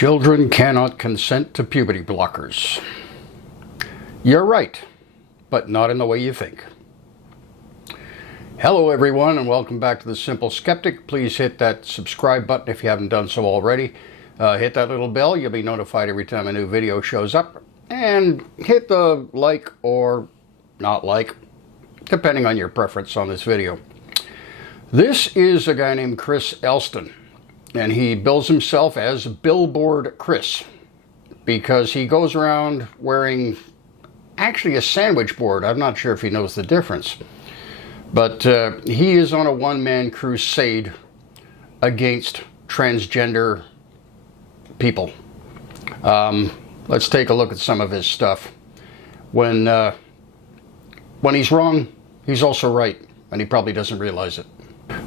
Children cannot consent to puberty blockers. You're right, but not in the way you think. Hello everyone, and welcome back to The Simple Skeptic. Please hit that subscribe button if you haven't done so already. Hit that little bell, you'll be notified every time a new video shows up. And hit the like or not like, depending on your preference on this video. This is a guy named Chris Elston, and he bills himself as Billboard Chris because he goes around wearing actually a sandwich board. I'm not sure if he knows the difference. But he is on a one-man crusade against transgender people. Let's take a look at some of his stuff. When he's wrong, he's also right, and he probably doesn't realize it.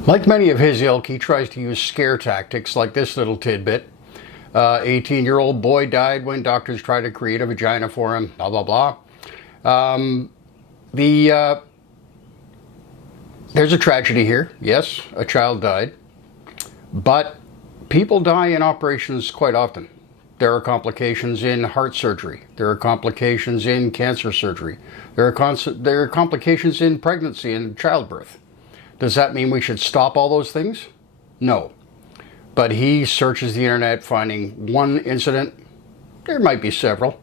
Like many of his ilk, he tries to use scare tactics like this little tidbit. 18-year-old boy died when doctors tried to create a vagina for him, blah, blah, blah. There's a tragedy here. Yes, a child died. But people die in operations quite often. There are complications in heart surgery. There are complications in cancer surgery. There are complications in pregnancy and childbirth. Does that mean we should stop all those things? No. But he searches the internet finding one incident, there might be several,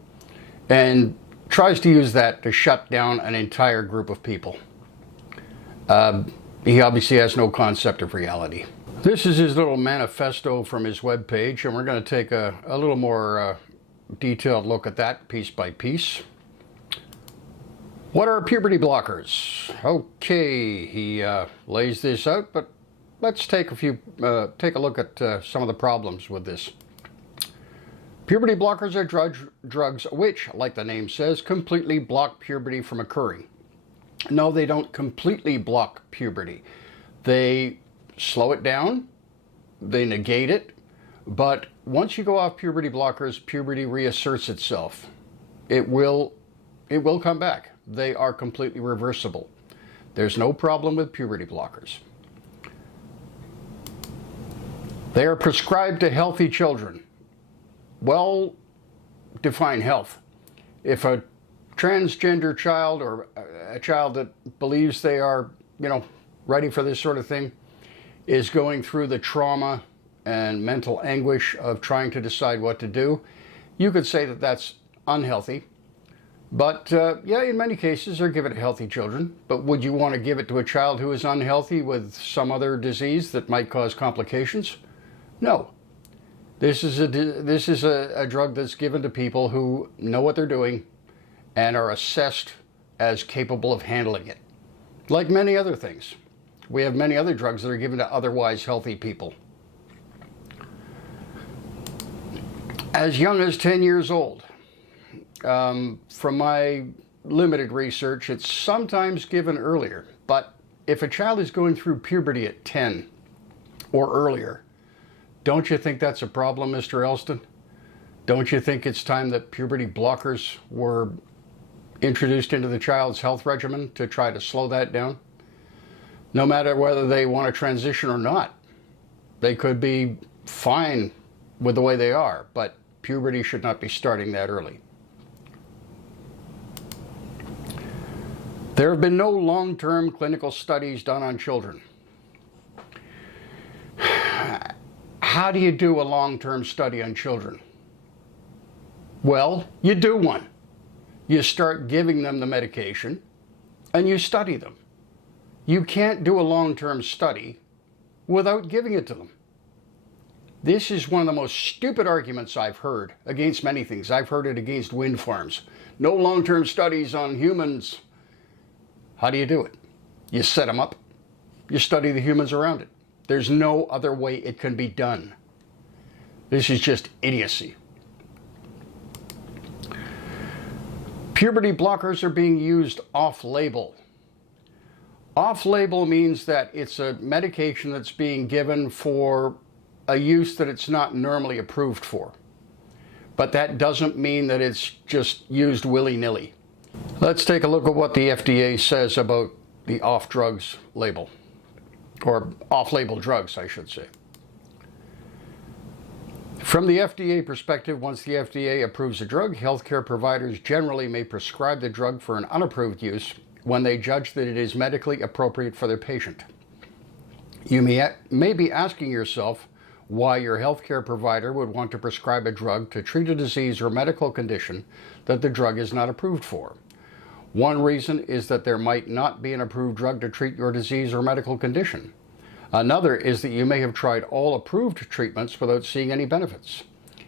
and tries to use that to shut down an entire group of people. He obviously has no concept of reality. This is his little manifesto from his webpage, and we're going to take a little more detailed look at that piece by piece. What are puberty blockers? Okay, he lays this out, but let's take a look at some of the problems with this. Puberty blockers are drugs which, like the name says, completely block puberty from occurring. No, they don't completely block puberty. They slow it down, they negate it, but once you go off puberty blockers, puberty reasserts itself. It will come back. They are completely reversible. There's no problem with puberty blockers. They are prescribed to healthy children. Well, define health. If a transgender child or a child that believes they are, ready for this sort of thing is going through the trauma and mental anguish of trying to decide what to do, you could say that that's unhealthy. But in many cases they're given to healthy children. But would you want to give it to a child who is unhealthy with some other disease that might cause complications? No. This is a drug that's given to people who know what they're doing and are assessed as capable of handling it. Like many other things. We have many other drugs that are given to otherwise healthy people. As young as 10 years old. From my limited research, it's sometimes given earlier. But if a child is going through puberty at 10 or earlier, don't you think that's a problem, Mr. Elston? Don't you think it's time that puberty blockers were introduced into the child's health regimen to try to slow that down? No matter whether they want to transition or not. They could be fine with the way they are, but puberty should not be starting that early. There have been no long-term clinical studies done on children. How do you do a long-term study on children? Well, you do one. You start giving them the medication and you study them. You can't do a long-term study without giving it to them. This is one of the most stupid arguments I've heard against many things. I've heard it against wind farms. No long-term studies on humans. How do you do it? You set them up. You study the humans around it. There's no other way it can be done. This is just idiocy. Puberty blockers are being used off-label. Off-label means that it's a medication that's being given for a use that it's not normally approved for. But that doesn't mean that it's just used willy-nilly. Let's take a look at what the FDA says about the off-drugs label, or off-label drugs, I should say. From the FDA perspective, once the FDA approves a drug, healthcare providers generally may prescribe the drug for an unapproved use when they judge that it is medically appropriate for their patient. You may be asking yourself why your healthcare provider would want to prescribe a drug to treat a disease or medical condition that the drug is not approved for. One reason is that there might not be an approved drug to treat your disease or medical condition. Another is that you may have tried all approved treatments without seeing any benefits.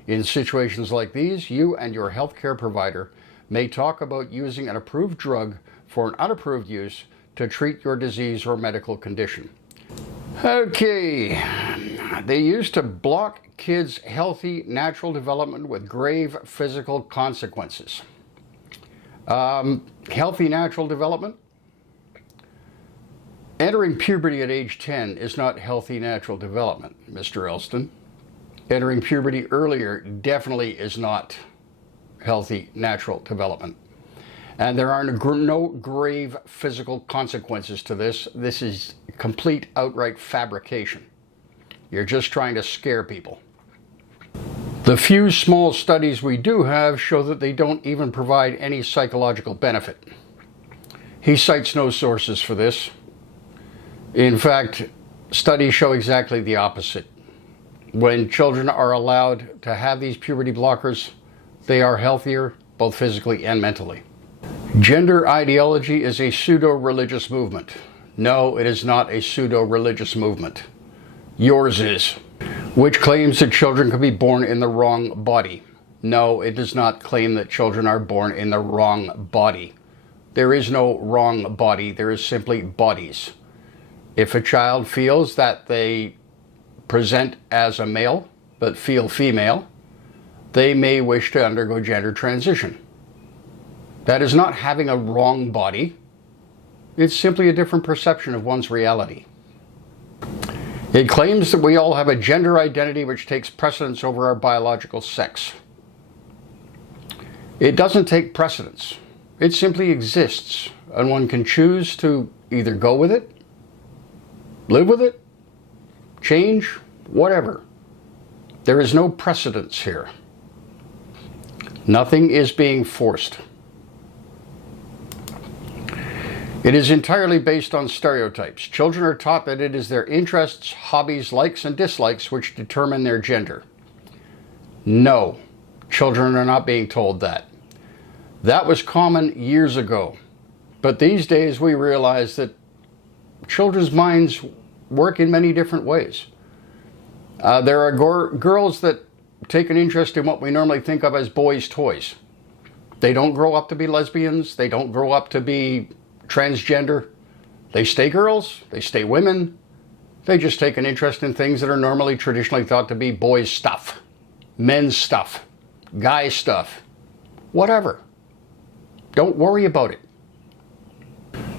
In situations like these, you and your healthcare provider may talk about using an approved drug for an unapproved use to treat your disease or medical condition. Okay, they used to block kids' healthy natural development with grave physical consequences. Healthy natural development? Entering puberty at age 10 is not healthy natural development, Mr. Elston. Entering puberty earlier definitely is not healthy natural development. And there are no grave physical consequences to this. This is complete outright fabrication. You're just trying to scare people. The few small studies we do have show that they don't even provide any psychological benefit. He cites no sources for this. In fact, studies show exactly the opposite. When children are allowed to have these puberty blockers, they are healthier, both physically and mentally. Gender ideology is a pseudo-religious movement. No, it is not a pseudo-religious movement. Yours is, which claims that children can be born in the wrong body. No, it does not claim that children are born in the wrong body. There is no wrong body, there is simply bodies. If a child feels that they present as a male but feel female, they may wish to undergo gender transition. That is not having a wrong body. It's simply a different perception of one's reality. It claims that we all have a gender identity which takes precedence over our biological sex. It doesn't take precedence. It simply exists, and one can choose to either go with it, live with it, change, whatever. There is no precedence here. Nothing is being forced. It is entirely based on stereotypes. Children are taught that it is their interests, hobbies, likes, and dislikes which determine their gender. No, children are not being told that. That was common years ago. But these days we realize that children's minds work in many different ways. There are girls that take an interest in what we normally think of as boys' toys. They don't grow up to be lesbians. They don't grow up to be transgender. They stay girls. They stay women. They just take an interest in things that are normally traditionally thought to be boys' stuff, men's stuff, guy stuff, whatever. Don't worry about it.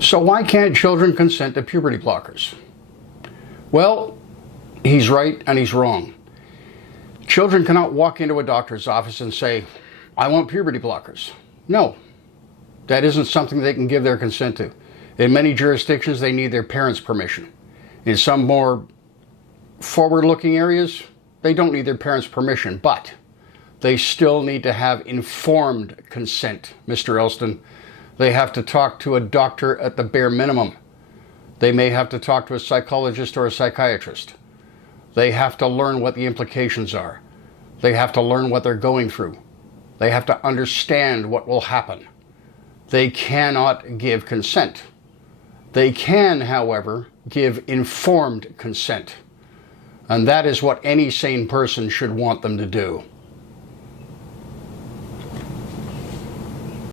So why can't children consent to puberty blockers? Well, he's right and he's wrong. Children cannot walk into a doctor's office and say, I want puberty blockers. No, that isn't something they can give their consent to. In many jurisdictions, they need their parents' permission. In some more forward-looking areas, they don't need their parents' permission, but they still need to have informed consent, Mr. Elston. They have to talk to a doctor at the bare minimum. They may have to talk to a psychologist or a psychiatrist. They have to learn what the implications are. They have to learn what they're going through. They have to understand what will happen. They cannot give consent. They can, however, give informed consent. And that is what any sane person should want them to do.